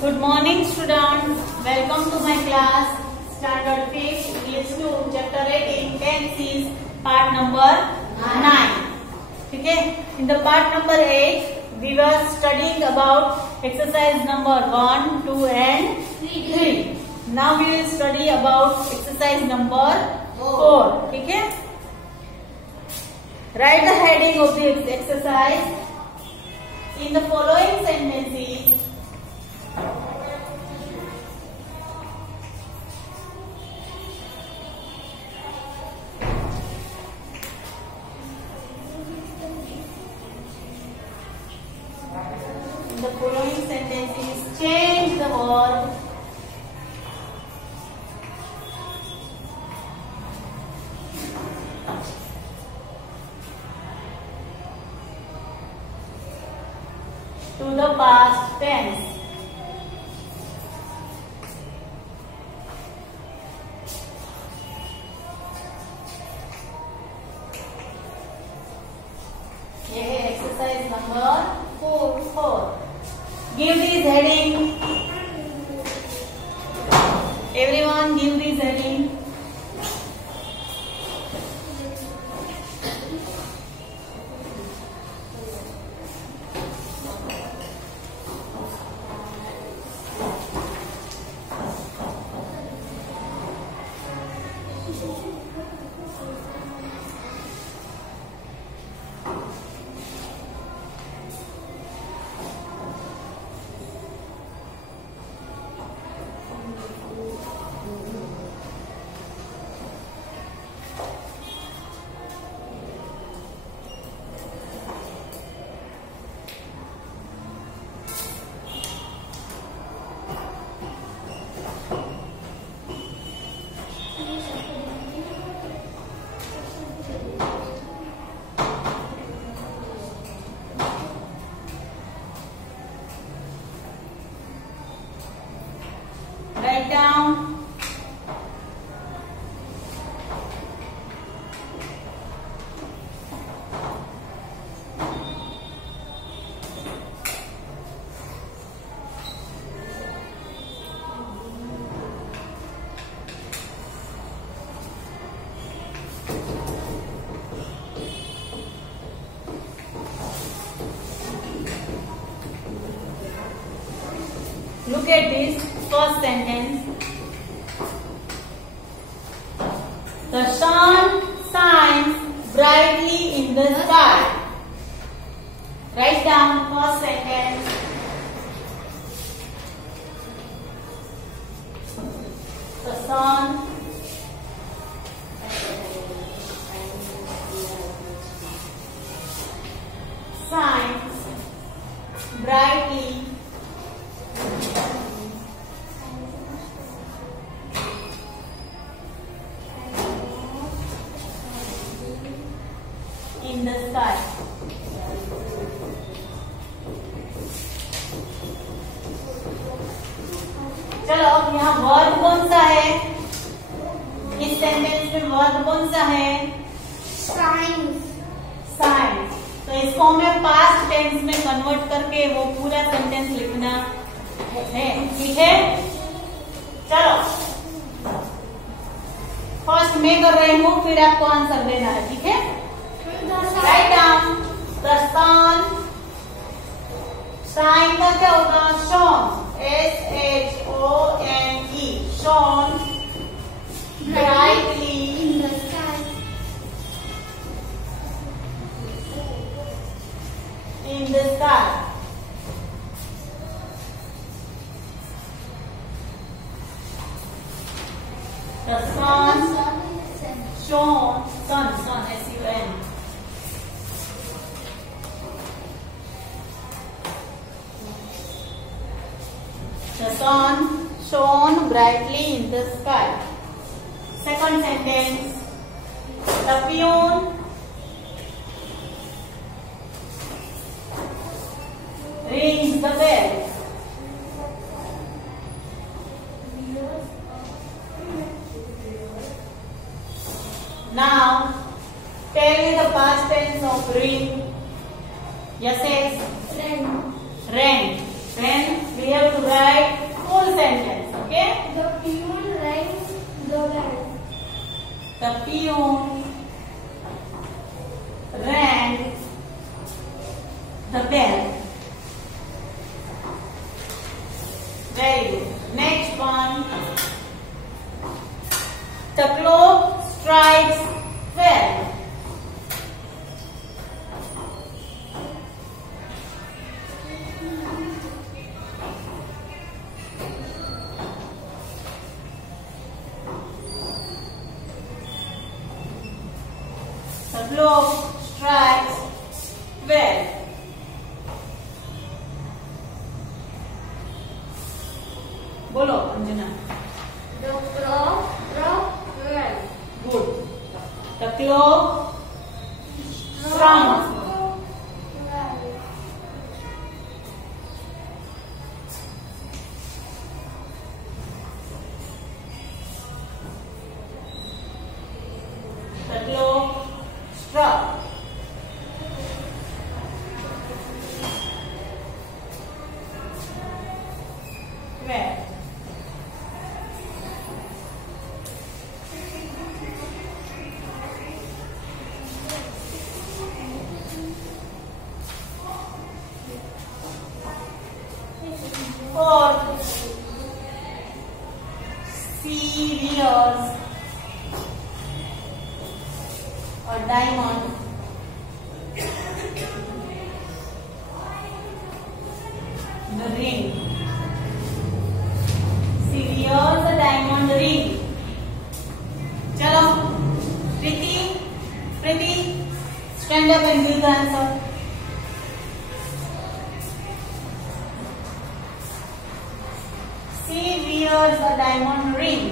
Good morning students, welcome to my class, standard 5, English 2, chapter 18, tenses, part number 9. Okay, in the part number 8, we were studying about exercise number 1, 2 and 3. Now we will study about exercise number 4. Okay, write the heading of the exercise. In the following sentences, change the verb to the past tense. ये है exercise number 4. Give this heading. Everyone give this heading. Write down. Look at this first sentence. The sun shines brightly in the sky. Write down first sentence. The sun shines brightly in the sky. चलो अब यहाँ verb कौन सा है? इस sentence में verb कौन सा है? साइंस. तो इसको हमें पास्ट टेंस में कन्वर्ट करके वो पूरा सेंटेंस लिखना है. ठीक है, चलो फर्स्ट मैं कर रही हूँ, फिर आपको आंसर देना है. ठीक है, write down. The sun, shine का क्या होगा? Shone, SHONE, shone brightly In the sky. in the sky. The sun shone, sun, SUN. The sun shone brightly in the sky. Second sentence. The peon rings the bell. Now, tell me the past tense of ring. Yes, Rang. Rang. Then we have to write sentence. Okay? The peon rang the bell. The peon rang the bell. Very good. Next one. The clock strikes 12. The clock strikes 12. बोलो Anjana. The clock struck 12. Good. The clock struck. The clock struck. Where? For serious or diamond the ring. Serious the diamond ring. Chalo, Preeti, stand up and give the answer. She wears a diamond ring.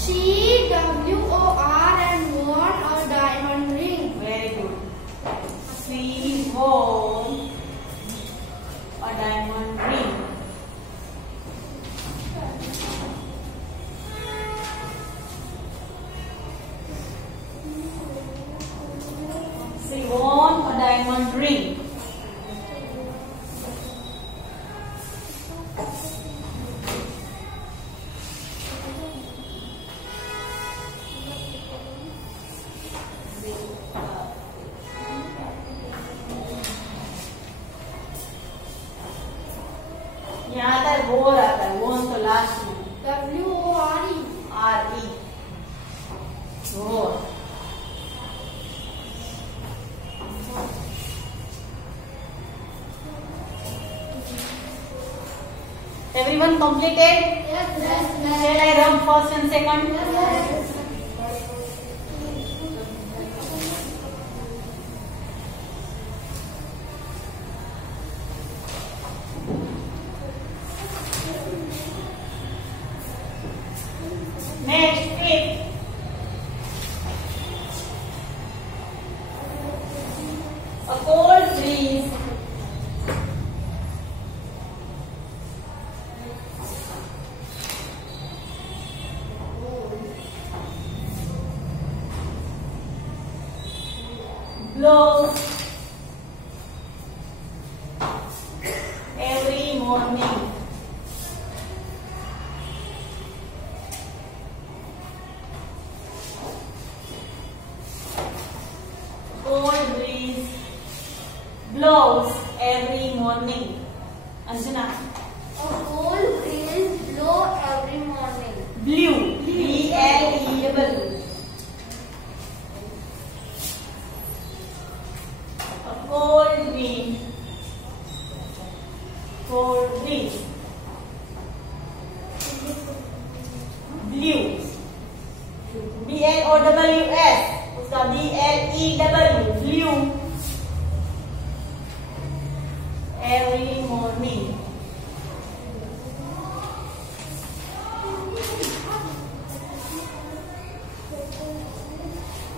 She WOR and wore a diamond ring. Very good. She wore a diamond ring. She wore a diamond ring. यहाँ आता है वोर आता है वोन तो last में WORE. RE वोर. Everyone completed? Yes. Shall I rub first and second? Yes. Next, fifth. A cold breeze blows every morning. Cold breeze blows every morning. Anjana. A cold breeze blow every morning. Blue. BLEW. A cold wind. Cold breeze. Blue. BLOWS. उसका BLEW. Blue. Every morning.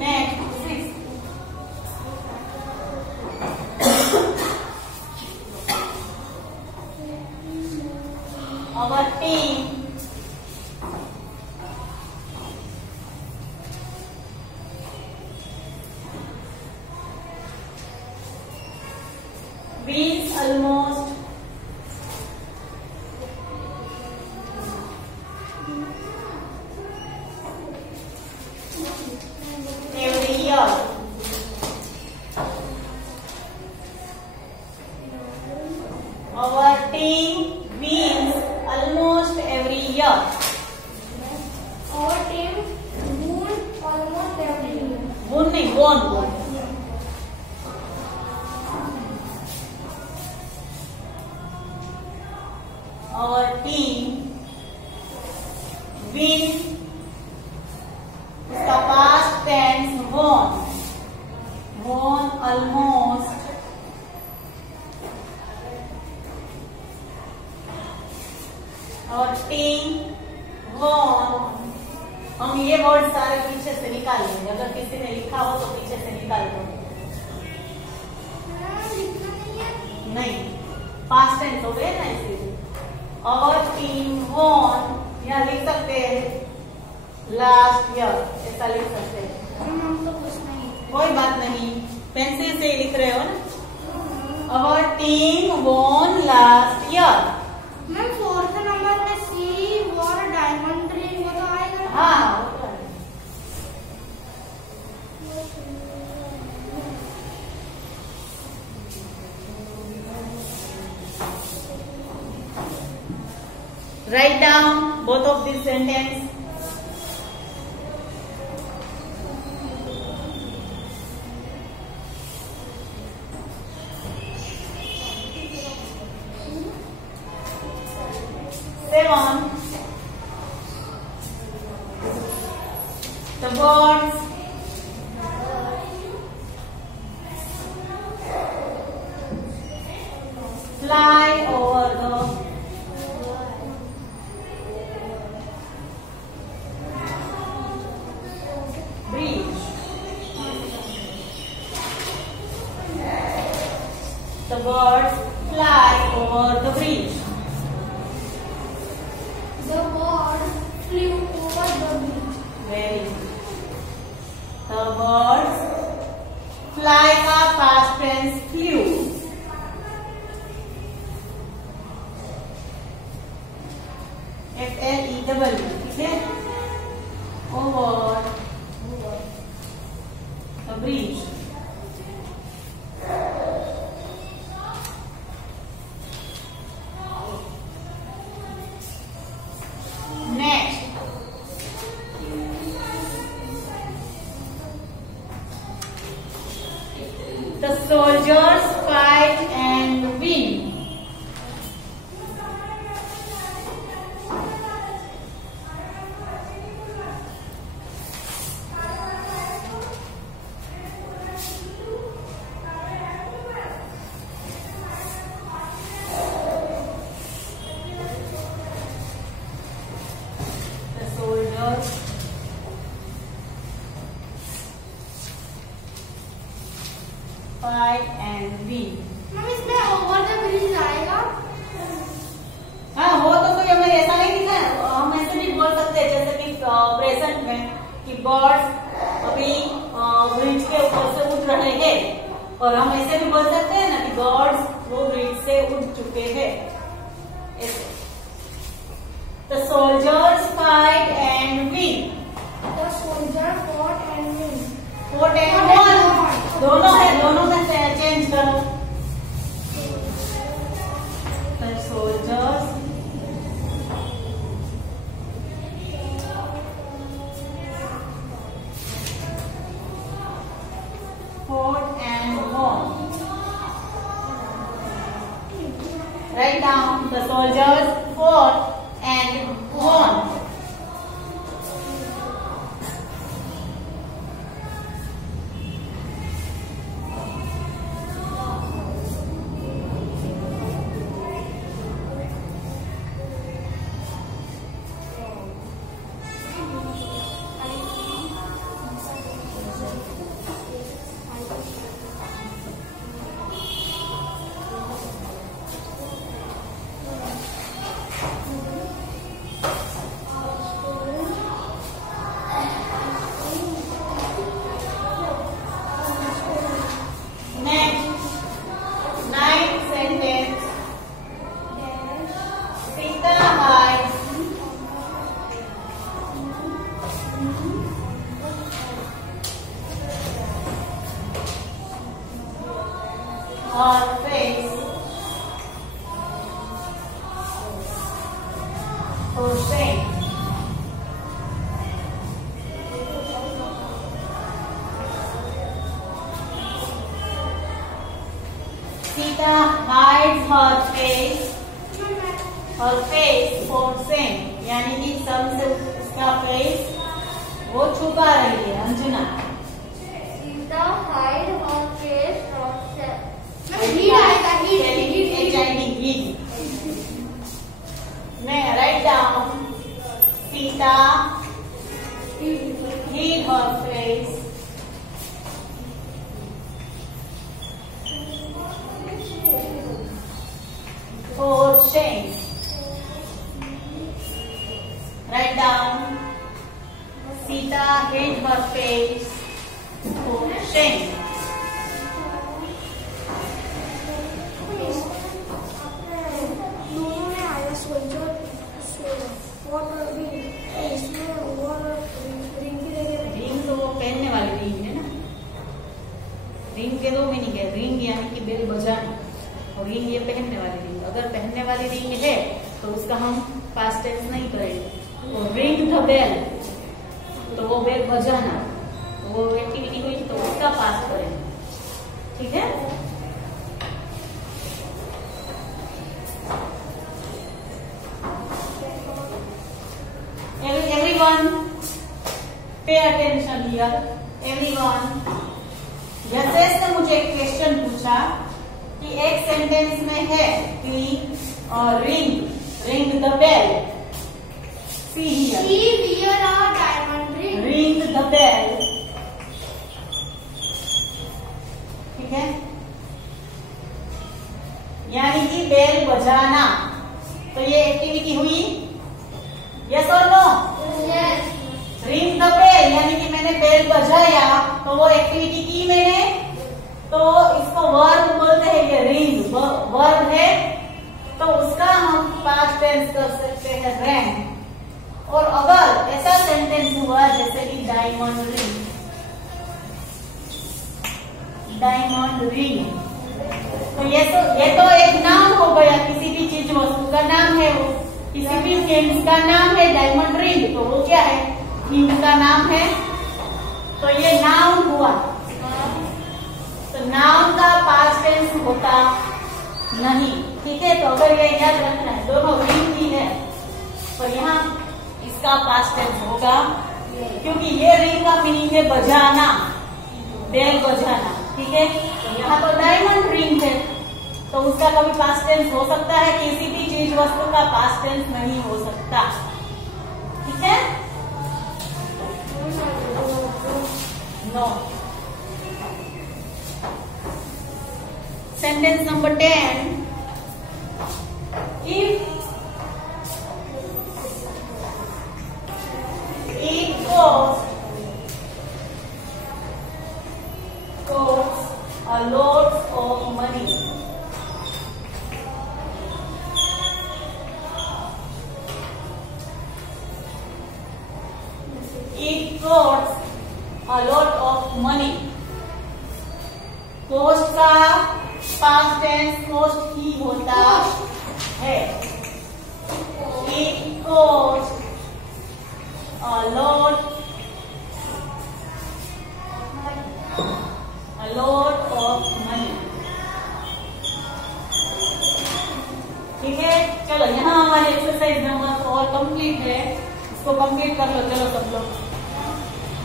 Next, sixth. Our team wins almost every year. Our team wins almost every year. Our team won almost every year. Won नहीं won. Our team win. उसका past tense won. Won almost. Our team won. हम ये word सारे पीछे से निकाल लेंगे. अगर किसी ने लिखा हो तो पीछे से निकाल दो. लिखना नहीं है. नहीं, पास्ट टेंस हो गए ना इसलिए. Our team won. यहाँ लिख सकते हैं लास्ट ईयर, ऐसा लिख सकते हैं. हम तो कुछ नहीं. कोई बात नहीं, पेंसिल से ही लिख रहे हो ना. Our team won last year. Ma'am 4th number में सी वॉर डायमंड रिंग वो तो आएगा. हाँ, write down both of these sentences. Seven. The birds fly over the bridge. The birds fly over the bridge. The bird flew over the beach. Very good. The birds fly का past tense flew. FLEW, ठीक है? Over the bridge. Next. The soldiers fight and win. The soldiers fight and win. Ma'am इसमें over the bridge आएगा. हाँ, वो तो कोई हमें ऐसा नहीं दिखा है. हम ऐसे भी बोल सकते हैं जैसे कि प्रेजेंट में कि बर्ड्स अभी ब्रिज के ऊपर से उड़ रहे हैं, और हम ऐसे भी बोल सकते हैं ना कि बर्ड्स वो ब्रिज से उड़ चुके हैं. ऐसे. The soldiers fight and win. The soldier fought and win. Fought and won. दोनों है, दोनों में से चेंज करो. The soldiers fought and won. Write down. The soldiers fought and won. her face. For shame. Sita hides her face for shame. यानी कि सब से उसका फेस वो छुपा रही है. Anjana. Sita hide her face from shame. मैं write down. Sita hid her face for shame. Write down. Sita hid her face for shame. Ring तो वो पहनने वाली रिंग है ना. रिंग के दो मीनिंग है. रिंग यानी कि बेल बजाना और रिंग ये पहनने वाली रिंग. अगर पहनने वाली रिंग है तो उसका हम पास्ट टेंस नहीं करेंगे. तो रिंग द बेल तो वो बेल बजाना, तो वो एक्टिविटी हुई तो उसका पास्ट करेंगे. ठीक है. Everyone pay attention here. Everyone. जसेस ने मुझे एक क्वेश्चन पूछा कि एक सेंटेंस में है कि ring the bell. See here. She wear a diamond ring. Ring the bell. ठीक है. यानी कि बेल बजाना. तो ये एक्टिविटी हुई. यस और no? Yes. Ring the bell यानी कि मैंने बेल बजाया तो वो एक्टिविटी की मैंने. तो इसको वर्ब बोलते हैं. ये रिंग वर्ब है तो उसका हम पास्ट टेंस कर सकते हैं रैंक. और अगर ऐसा सेंटेंस हुआ जैसे कि डायमंड रिंग तो ये तो एक नाम हो गया. किसी भी चीज वस्तु का नाम है. वो किसी भी थिंग का नाम है डायमंड रिंग. तो वो क्या है? थिंग का नाम है. तो ये नाउन हुआ. तो नाउन का पास्ट टेंस होता नहीं. ठीक है. तो अगर ये याद रखना है दोनों रिंग की है तो यहाँ इसका पास्ट टेंस होगा क्योंकि ये रिंग का मीनिंग है बजाना, बेल बजाना. ठीक है. तो यहाँ तो डायमंड रिंग है तो उसका कभी पास्ट टेंस हो सकता है. किसी भी चीज वस्तु का पास्ट टेंस नहीं हो सकता. ठीक है. No. Sentence number 10. If it costs a lot of money. It costs a lot of money. Cost का पास्ट टेंस कोस्ट ही होता है. It costs a lot of money. ठीक है. चलो यहाँ हमारी एक्सरसाइज नंबर और कंप्लीट है. इसको कंप्लीट कर लो. चलो सब लोग.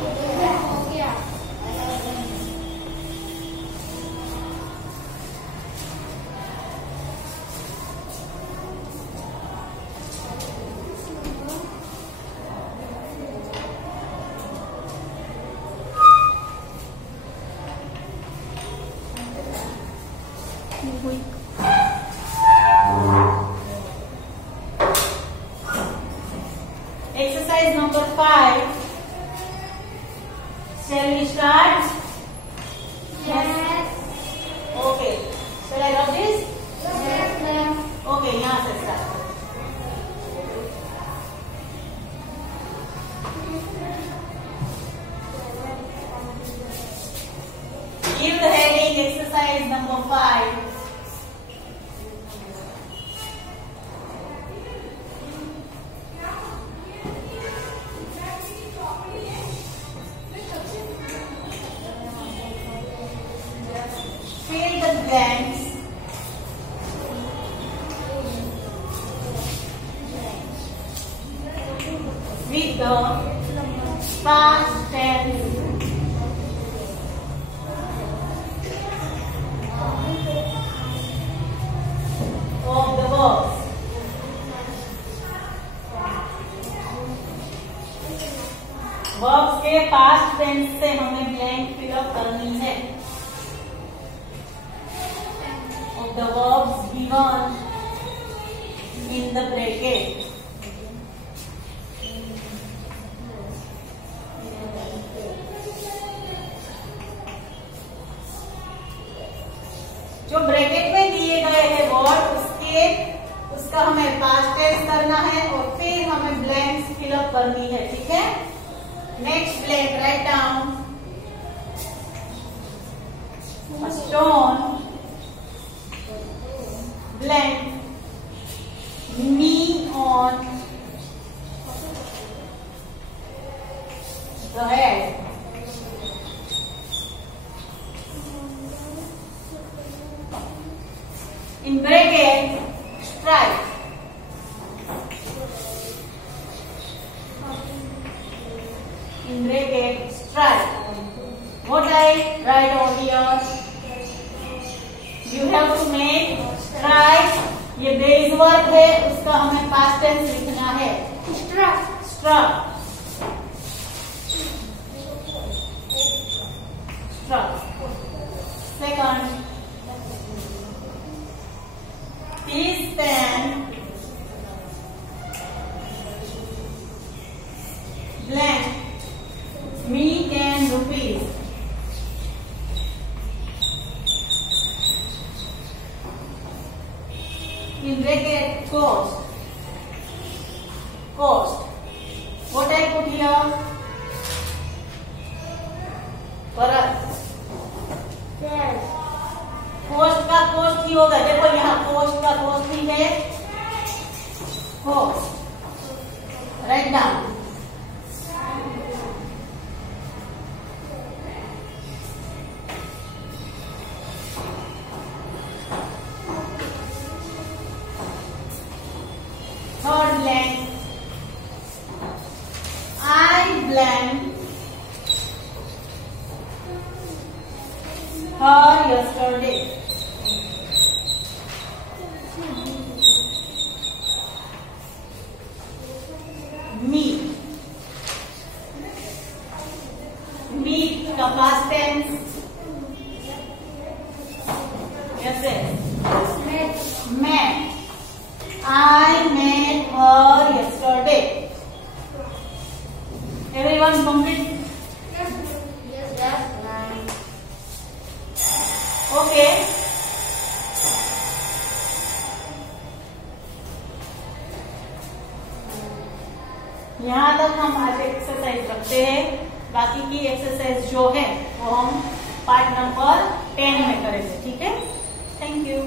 हो गया. Exercise number 5. Shall we start? Yes. Okay. Shall I rub this? Yes, ma'am. Okay, यहाँ से start. Give the heading exercise number 5. Fill the blanks with the past tense of the verbs. Verbs के past tense से हमें blank fill up करनी है। Of the verbs given in the bracket. जो bracket में दिए गए हैं वर्ड उसका हमें पास्ट टेंस करना है और फिर हमें ब्लैंक्स फिलअप करनी है, ठीक है। Next blank write down stone blank me on the head. In bracket strike. In bracket strike. What I write over here? You have to make strike. ये बेस वर्ब है, उसका हमें पास्ट टेंस लिखना है। struck, struck, struck. Second, he spent blank me 10 rupees. In bracket cost. Cost. What I put here? Correct. yes, cost का cost ही होगा। देखो यहाँ कोस्ट का कोस्ट ही है। Cost write down. Third blank I blank her yesterday. Meet का past tense कैसे? met. I met her yesterday. Everyone complete? yes, Okay. यहाँ तक हम आज एक्सरसाइज रखते हैं। बाकी की एक्सरसाइज जो है वो हम पार्ट नंबर 10 में करेंगे, ठीक है। Thank you.